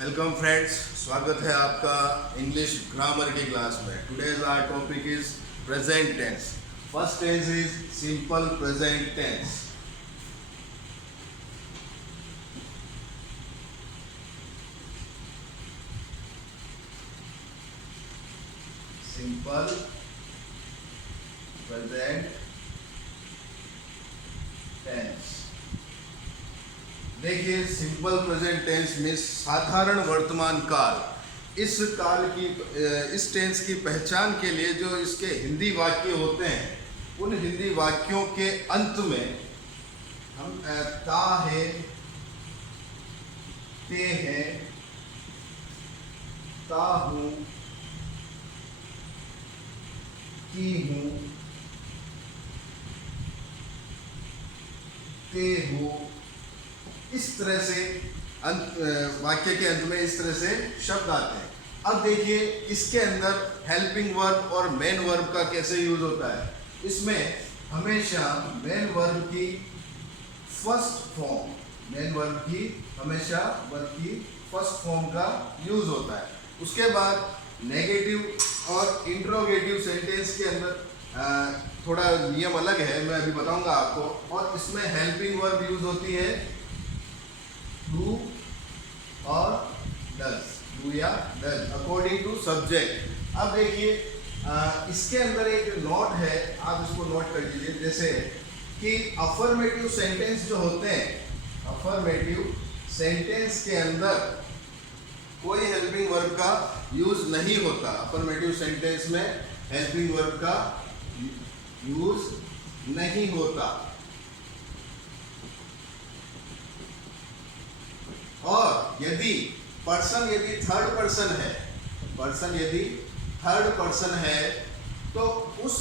Welcome friends, स्वागत है आपका इंग्लिश ग्रामर की क्लास में। Today's our topic is present tense. First tense is simple present tense. Simple present tense. देखिए, simple present tense में साधारण वर्तमान काल। इस काल की इस टेंस की पहचान के लिए जो इसके हिंदी वाक्य होते हैं, उन हिंदी वाक्यों के अंत में हम ता है, ते है, ता हूं, की हूं, ते हो, इस तरह से वाक्य के अंत में इस तरह से शब्द आते हैं। अब देखिए, इसके अंदर हेल्पिंग वर्ब और मेन वर्ब का कैसे यूज होता है। इसमें हमेशा मेन वर्ब की फर्स्ट फॉर्म, मेन वर्ब की हमेशा वर्ब की फर्स्ट फॉर्म का यूज होता है। उसके बाद नेगेटिव और इंट्रोगेटिव सेंटेंस के अंदर थोड़ा नियम अलग है, मैं अभी बताऊंगा आपको। और इसमें हेल्पिंग वर्ब यूज होती है डू और डज, डू या डज अकॉर्डिंग टू सब्जेक्ट। अब देखिए, इसके अंदर एक नोट है, आप इसको नोट कर लीजिए। जैसे कि अफर्मेटिव सेंटेंस जो होते हैं, अफर्मेटिव सेंटेंस के अंदर कोई हेल्पिंग वर्ब का यूज नहीं होता। अफर्मेटिव सेंटेंस में हेल्पिंग वर्ब का यूज नहीं होता। और यदि पर्सन यदि थर्ड पर्सन है, पर्सन यदि थर्ड पर्सन है, तो उस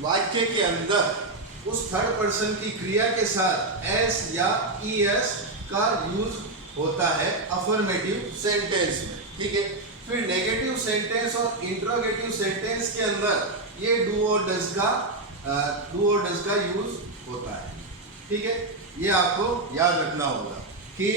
वाक्य के अंदर उस थर्ड पर्सन की क्रिया के साथ एस या ईएस का यूज होता है अफर्मेटिव सेंटेंस में। ठीक है। फिर नेगेटिव सेंटेंस और इंट्रोगेटिव सेंटेंस के अंदर ये डू और डज का यूज होता है। ठीक है, ये आपको याद रखना होगा कि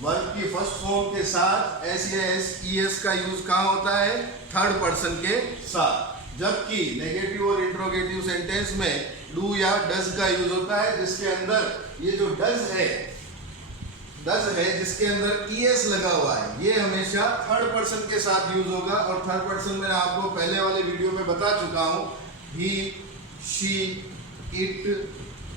वर्ब की फर्स्ट फॉर्म के साथ एस या एस ई एस का यूज कहाँ होता है, थर्ड पर्सन के साथ। जबकि नेगेटिव और इंट्रोगेटिव सेंटेंस में डू या डज का यूज होता है, जिसके अंदर ये जो डज है जिसके अंदर ई एस लगा हुआ है, ये हमेशा थर्ड पर्सन के साथ यूज होगा। और थर्ड पर्सन मैंने आपको पहले वाले वीडियो में बता चुका हूं, ही, शी, इट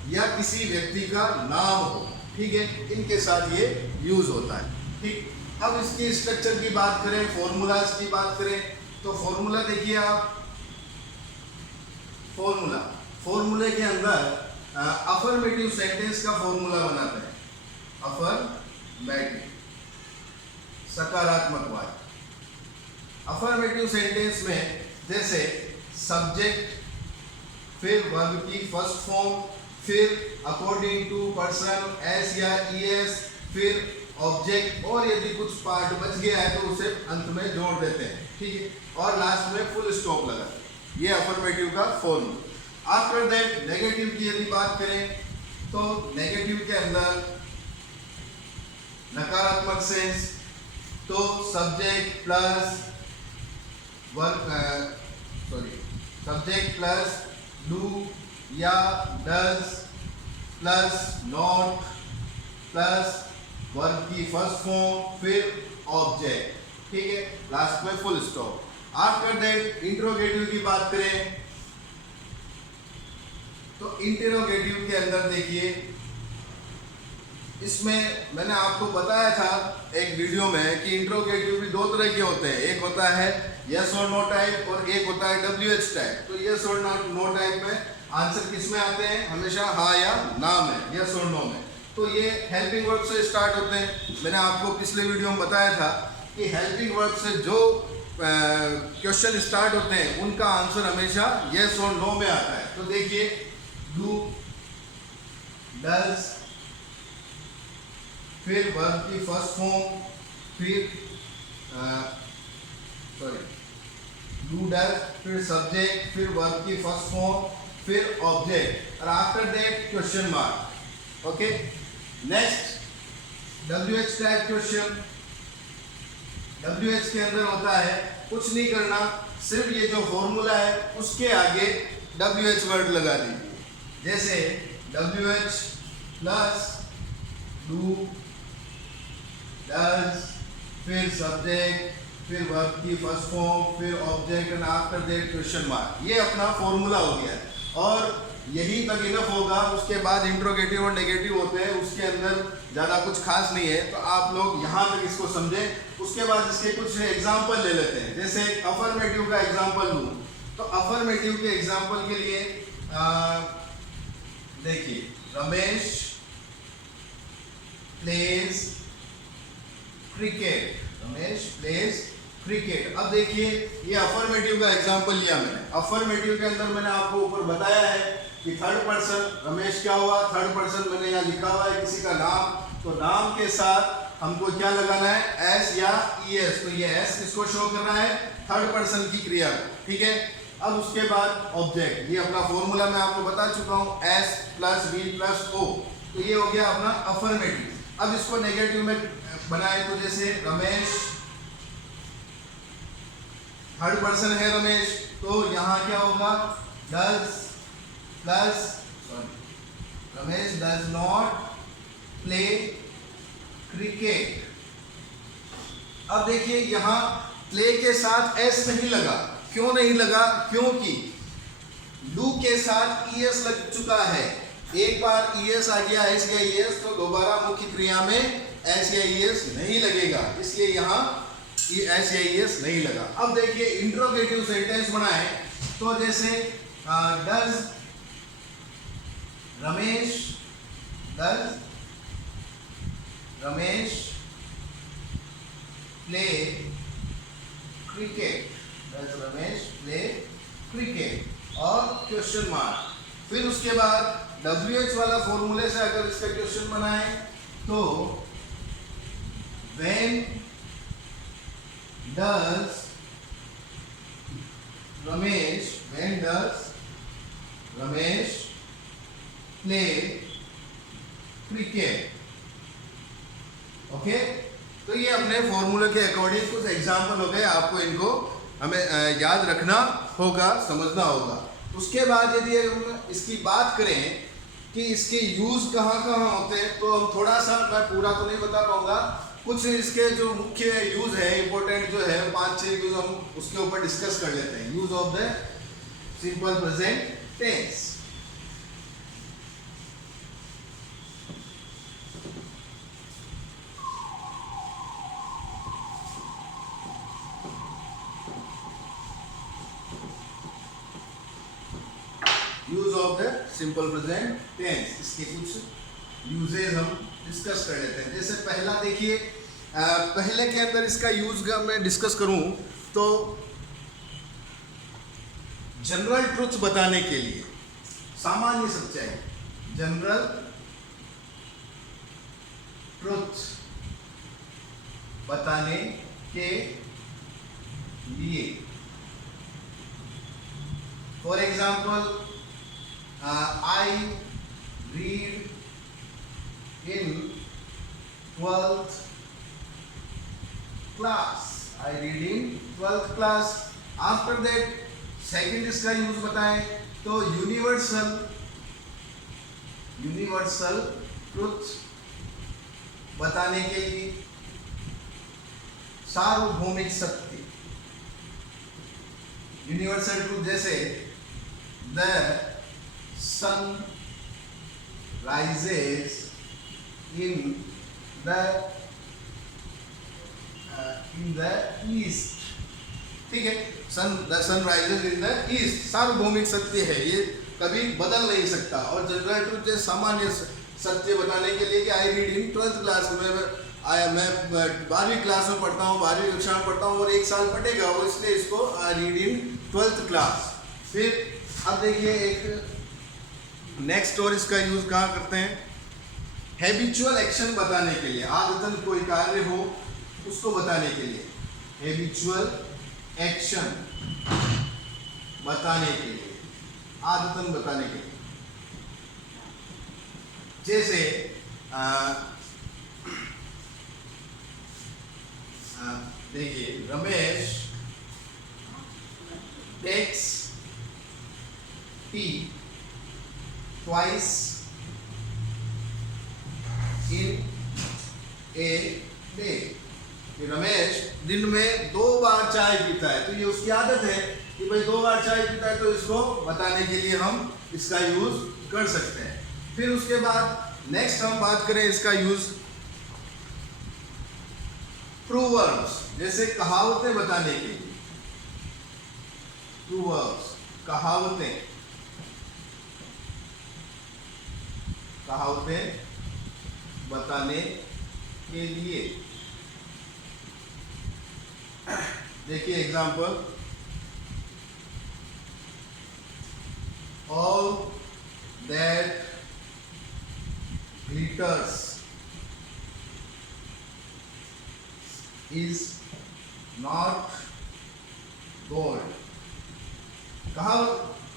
या किसी व्यक्ति का नाम हो। ठीक है, इनके साथ ये यूज होता है। ठीक, अब इसकी स्ट्रक्चर की बात करें, फॉर्मूलाज की बात करें, तो फॉर्मूला देखिए आप। फॉर्मूले के अंदर अफर्मेटिव सेंटेंस का फॉर्मूला बनाते हैं। अफर्मेटिव, सकारात्मक वाक्य। अफर्मेटिव सेंटेंस में जैसे सब्जेक्ट, फिर वर्ब की फर्स्ट फॉर्म, फिर अकॉर्डिंग टू पर्सन एस या ईएस, फिर ऑब्जेक्ट, और यदि कुछ पार्ट बच गया है तो उसे अंत में जोड़ देते हैं। ठीक है, और लास्ट में फुल स्टॉप लगाते हैं। ये अफर्मेटिव का फॉर्मूला। आफ्टर दैट नेगेटिव की यदि बात करें, तो नेगेटिव के अंदर नकारात्मक सेंस, तो subject plus subject plus do या does plus not plus verb की फर्स्ट फॉर्म, फिर ऑब्जेक्ट। ठीक है, लास्ट में full stop. After that interrogative की बात करें, तो इंटरोगेटिव के अंदर देखिए, इसमें मैंने आपको बताया था एक वीडियो में कि इंट्रोगेटिव भी दो तरह के होते हैं। एक होता है यस और नो टाइप, और एक होता है WH टाइप। तो यस और नो टाइप में आंसर किस में आते हैं, हमेशा हाँ या ना में, यस और नो में। तो ये हेल्पिंग वर्ब से स्टार्ट होते हैं। मैंने आपको पिछले वीडियो में बताया था कि हेल्पिंग वर्ब से जो क्वेश्चन स्टार्ट होते हैं, उनका आंसर हमेशा यस और नो में आता है। तो देखिए, डू, डज, फिर वर्ब की फर्स्ट फॉर्म, फिर डू डज, फिर सब्जेक्ट, फिर वर्ब की फर्स्ट फॉर्म, फिर ऑब्जेक्ट, और after that question mark. Okay, next WH type question. WH के अंदर होता है, कुछ नहीं करना, सिर्फ ये जो फॉर्मूला है उसके आगे WH वर्ड लगा दीजिए। जैसे WH प्लस डू, डज, फिर सब्जेक्ट, फिर वर्ब की फर्स्ट फॉर्म, फिर object and after that question mark. ये अपना फॉर्मूला हो गया और यही तक इनफ होगा। उसके बाद इंट्रोगेटिव और नेगेटिव होते हैं, उसके अंदर ज़्यादा कुछ खास नहीं है, तो आप लोग यहाँ तक इसको समझें। उसके बाद इसके कुछ एग्जाम्पल ले लेते हैं। जैसे अफर्मेटिव का एग्जाम्पल लूँ तो अफर्मेटिव के एग्जाम्पल के लिए देखिए, Ramesh pledge cricket, Ramesh pledge cricket. अब देखिए ये अफर्मेटिव का एग्जाम्पल लिया मैंने। अफर्मेटिव के अंदर मैंने आपको ऊपर बताया है कि थर्ड पर्सन रमेश क्या हुआ, थर्ड पर्सन मैंने यहाँ लिखा हुआ है किसी का नाम, तो नाम के साथ हमको क्या लगाना है, एस या ईएस। तो ये एस किसको शो कर रहा है, थर्ड पर्सन की क्रिया को, ठीक है। अब उसके बाद ऑब्जेक्ट, ये अपना फॉर्मूला मैं आपको बता चुका हूँ, S plus V plus O. तो ये हो गया अपना अफर्मेटिव। अब इसको नेगेटिव में बनाए तो जैसे रमेश, थर्ड पर्सन है रमेश, तो यहाँ क्या होगा, does plus Ramesh does not play cricket. अब देखिए यहाँ प्ले के साथ एस नहीं लगा, क्यों नहीं लगा, क्योंकि डू के साथ ईएस लग चुका है। एक बार ईएस आ गया, एस या ईएस, तो दोबारा मुख्य क्रिया में एस या ईएस नहीं लगेगा, इसलिए यहाँ एस या ईएस नहीं लगा। अब देखिए इंट्रोगेटिव सेंटेंस बनाए तो जैसे does Ramesh, does Ramesh play cricket, does Ramesh play cricket और क्वेश्चन मार्क। फिर उसके बाद WH वाला फॉर्मूले से अगर इसका क्वेश्चन बनाए तो when does Ramesh, when does Ramesh play cricket, okay. तो ये अपने फॉर्मूले के अकॉर्डिंग कुछ एग्जाम्पल हो गए, आपको इनको हमें याद रखना होगा, समझना होगा। उसके बाद यदि हम इसकी बात करें कि इसके यूज कहाँ कहाँ होते हैं, तो हम थोड़ा सा, मैं पूरा तो नहीं बता पाऊंगा, कुछ इसके जो मुख्य यूज है, इंपॉर्टेंट जो है 5-6 यूज हम उसके ऊपर डिस्कस कर लेते हैं। Use of the simple present tense. Use of the simple present tense, इसके कुछ यूजेज हम डिस्कस कर लेते हैं। जैसे पहला देखिए, पहले के अंदर इसका यूज का मैं डिस्कस करूं तो जनरल ट्रुथ बताने के लिए, सामान्य सच्चाई, जनरल ट्रुथ बताने के लिए। For example, I read in 12th class, I read in 12th class। After that second इसका यूज बताएं तो यूनिवर्सल, यूनिवर्सल ट्रुथ बताने के लिए, सार्वभौमिक सत्य, यूनिवर्सल ट्रुथ। जैसे the sun rises in the east, ठीक है, the sun rises in the east, सार्वभौमिक सत्य है, ये कभी बदल नहीं सकता। और जनरल ट्रुथ सामान्य सत्य बताने के लिए कि I read in 12th class में, मैं 12वीं क्लास में पढ़ता हूँ, 12वीं कक्षा में पढ़ता हूँ और एक साल पढ़ेगा वो, इसलिए इसको I read in 12th class. फिर अब देखिए एक नेक्स्ट और इसका यूज कहाँ करते हैं, हैबिचुअल एक्शन बताने के लिए, आदतन कोई कार्य हो उसको बताने के लिए, हैबिचुअल एक्शन बताने के लिए, आदतन बताने के लिए। जैसे देखिए, Ramesh takes tea twice in a day. Ramesh दिन में 2 बार चाय पीता है, तो ये उसकी आदत है कि भाई 2 बार चाय पीता है, तो इसको बताने के लिए हम इसका यूज कर सकते हैं। फिर उसके बाद नेक्स्ट हम बात करें इसका यूज प्रूवर्ब्स, जैसे कहावतें बताने के लिए। प्रूवर्ब्स, कहावतें, कहावतें बताने के लिए। देखिए example, all that glitters is not gold. कहा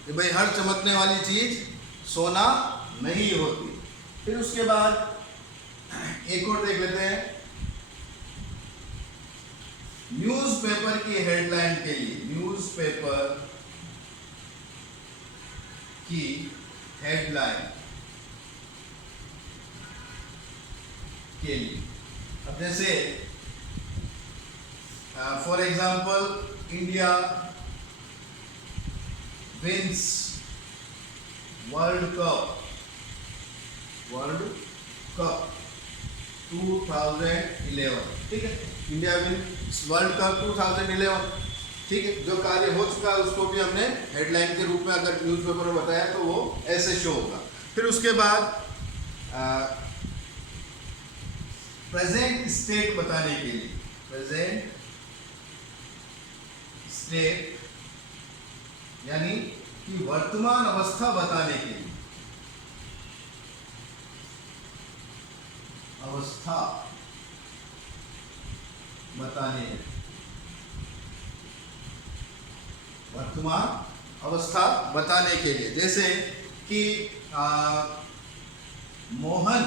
कि भाई हर चमकने वाली चीज सोना नहीं होती। फिर उसके बाद एक और देख लेते हैं, न्यूज़पेपर की हेडलाइन के लिए। न्यूज़पेपर की हेडलाइन के लिए, अब जैसे for example, India wins world cup 2011। ठीक है, इंडिया विंस वर्ल्ड कप 2011। ठीक है, जो कार्य हो चुका है उसको भी हमने हेडलाइन के रूप में अगर न्यूज़पेपर में बताया तो वो ऐसे शो होगा। फिर उसके बाद प्रेजेंट स्टेट बताने के लिए। प्रेजेंट स्टेट यानी कि वर्तमान अवस्था बताने के लिए। अवस्था बताने, वर्तमान अवस्था बताने के लिए, जैसे कि मोहन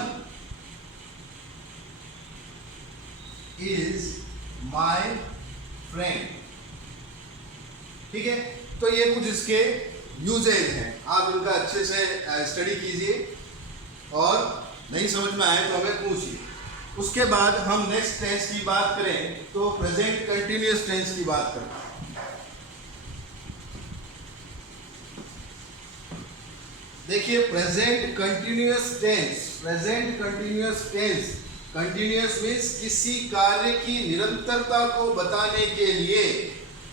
इज माय फ्रेंड। ठीक है, तो ये कुछ इसके यूजेज हैं, आप इनका अच्छे से स्टडी कीजिए और नहीं समझ में आए तो हमें पूछिए। उसके बाद हम नेक्स्ट टेंस की बात करें तो प्रेजेंट कंटिन्यूअस टेंस की बात करते हैं। देखिए present continuous tense, present continuous tense, continuous means किसी कार्य की निरंतरता को बताने के लिए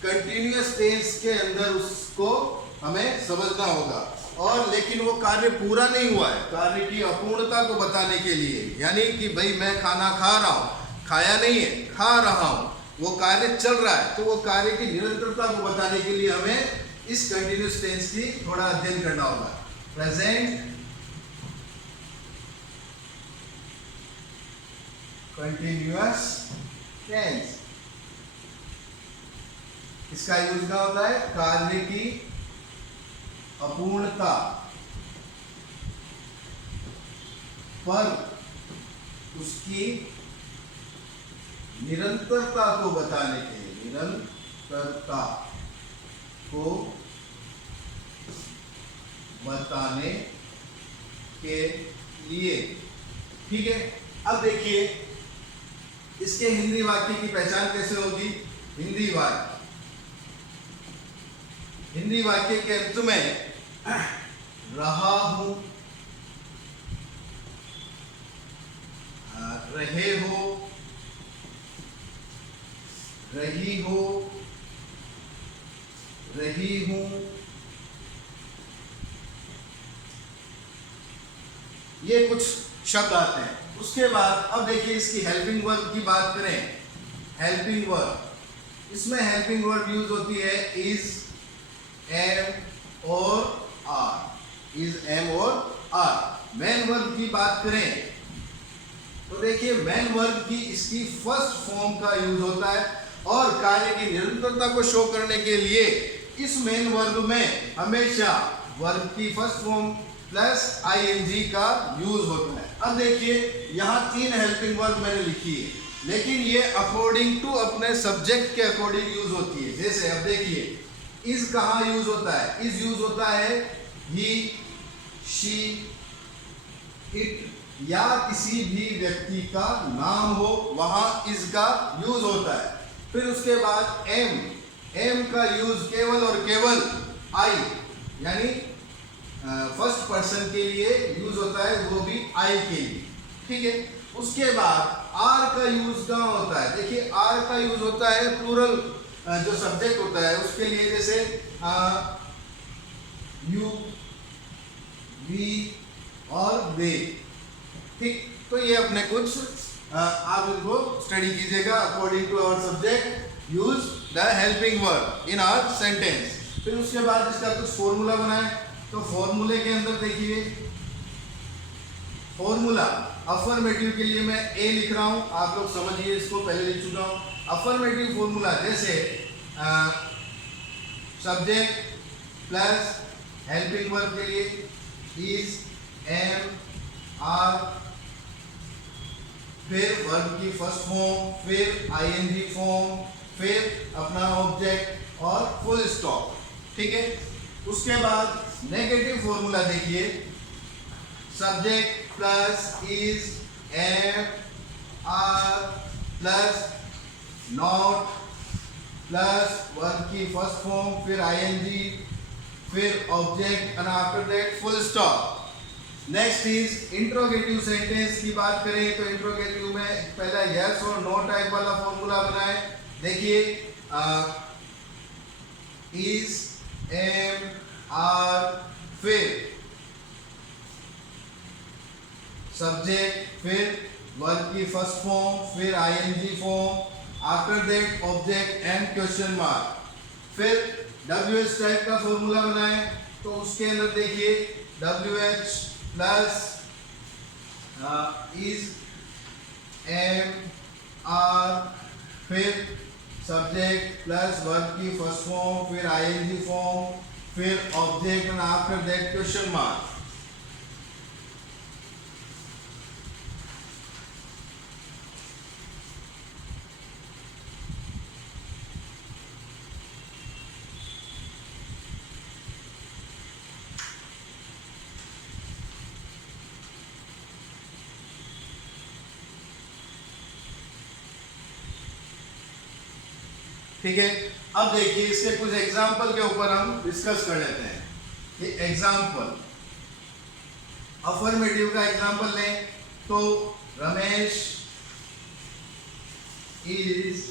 कंटिन्यूअस टेंस के अंदर उसको हमें समझना होगा। और लेकिन वो कार्य पूरा नहीं हुआ है, कार्य की अपूर्णता को बताने के लिए, यानी कि भाई मैं खाना खा रहा हूँ, खाया नहीं है, खा रहा हूँ, वो कार्य चल रहा है, तो वो कार्य की निरंतरता को बताने के लिए हमें इस कंटिन्यूअस टेंस की थोड़ा अध्ययन करना होगा। प्रेजेंट कंटिन्यूअस टेंस, इसका यूज क्या होता है? कार्य की अपूर्णता पर उसकी निरंतरता को बताने के लिए, निरंतरता को बताने के लिए। ठीक है, अब देखिए इसके हिंदी वाक्य की पहचान कैसे होगी? हिंदी वाक्य, हिंदी वाक्य के अंत में रहा हूं, रहे हो, रही हो, रही हूं, ये कुछ शब्द आते हैं। उसके बाद अब देखिए इसकी हेल्पिंग वर्ब की बात करें। हेल्पिंग वर्ब, इसमें हेल्पिंग वर्ब यूज होती है इज, एम और आर, इज, एम और आर। मेन वर्ब की बात करें तो देखिए मेन वर्ब की इसकी फर्स्ट फॉर्म का यूज होता है और कार्य की निरंतरता को शो करने के लिए इस मेन वर्ब में हमेशा वर्ब की फर्स्ट फॉर्म प्लस आईएनजी का यूज होता है। अब देखिए यहाँ 3 हेल्पिंग वर्ब मैंने लिखी है, लेकिन ये अकॉर्डिंग टू अपने सब्जेक्ट के अकॉर्डिंग यूज होती है। जैसे अब देखिए, इज कहाँ यूज होता है? इज यूज होता है ही, शी, इट या किसी भी व्यक्ति का नाम हो, वहां इज का यूज होता है। फिर उसके बाद एम, एम का यूज केवल और केवल आई यानी फर्स्ट पर्सन के लिए यूज होता है, वो भी आई के लिए, ठीक है। उसके बाद आर का यूज कहाँ होता है? देखिए आर का यूज होता है प्लूरल जो सब्जेक्ट होता है उसके लिए, जैसे यू, वी और दे, ठीक। तो ये अपने कुछ आप इनको स्टडी कीजिएगा according to our subject use the helping verb in our sentence. फिर उसके बाद इसका कुछ फॉर्मूला बनाए, तो फॉर्मूले के अंदर देखिए, फॉर्मूला अफर्मेटिव के लिए मैं ए लिख रहा हूं, आप लोग समझिए, इसको पहले लिख चुका हूं। अफर्मेटिव फॉर्मूला जैसे सब्जेक्ट प्लस हेल्पिंग वर्ब के लिए इज, एम, आर, फिर वर्ब की फर्स्ट फॉर्म, फिर आईएनजी फॉर्म, फिर अपना ऑब्जेक्ट और फुल स्टॉप, ठीक है। उसके बाद नेगेटिव फॉर्मूला देखिए, subject plus is, am, are plus not plus verb की फर्स्ट फॉर्म, फिर आईएनजी, फिर object and after that full stop. Next is interrogative sentence की बात करें तो इंट्रोगेटिव में पहला यस और नो टाइप वाला फॉर्मूला बनाए। देखिए इज, एम, आर, फिर सब्जेक्ट, फिर वर्ब की फर्स्ट फॉर्म, फिर ING form, after that object and question mark. फिर WH टाइप का फॉर्मूला बनाए तो उसके अंदर देखिए WH plus is, am, are, फिर सब्जेक्ट प्लस वर्ब की फर्स्ट फॉर्म, फिर आईएनजी फॉर्म, फिर object and after that question mark. ठीक है, अब देखिए इसके कुछ एग्जाम्पल के ऊपर हम डिस्कस कर लेते हैं। ये एग्जाम्पल अफर्मेटिव का एग्जाम्पल लें तो Ramesh is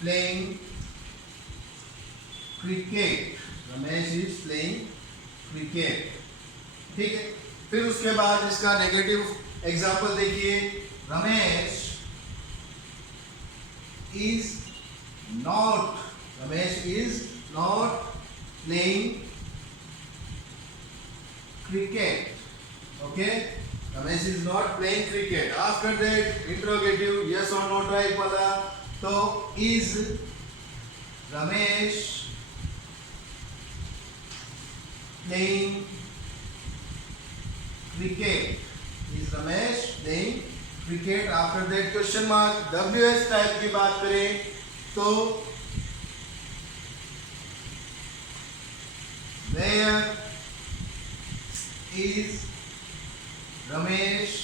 playing cricket, Ramesh is playing cricket, ठीक है। फिर उसके बाद इसका नेगेटिव एग्जाम्पल देखिए, Ramesh is not, Ramesh is not playing cricket, okay, Ramesh is not playing cricket। after that interrogative yes or no type वाला, तो is Ramesh playing cricket, is Ramesh playing cricket, after that question mark। WH type की बात करें तो where is Ramesh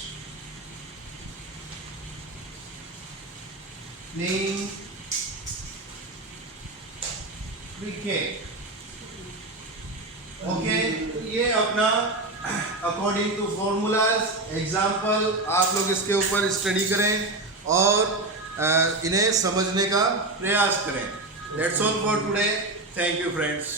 playing cricket, okay. ये अपना according to formulas example आप लोग इसके ऊपर स्टडी करें और इन्हें समझने का प्रयास करें। That's all for today. Thank you friends.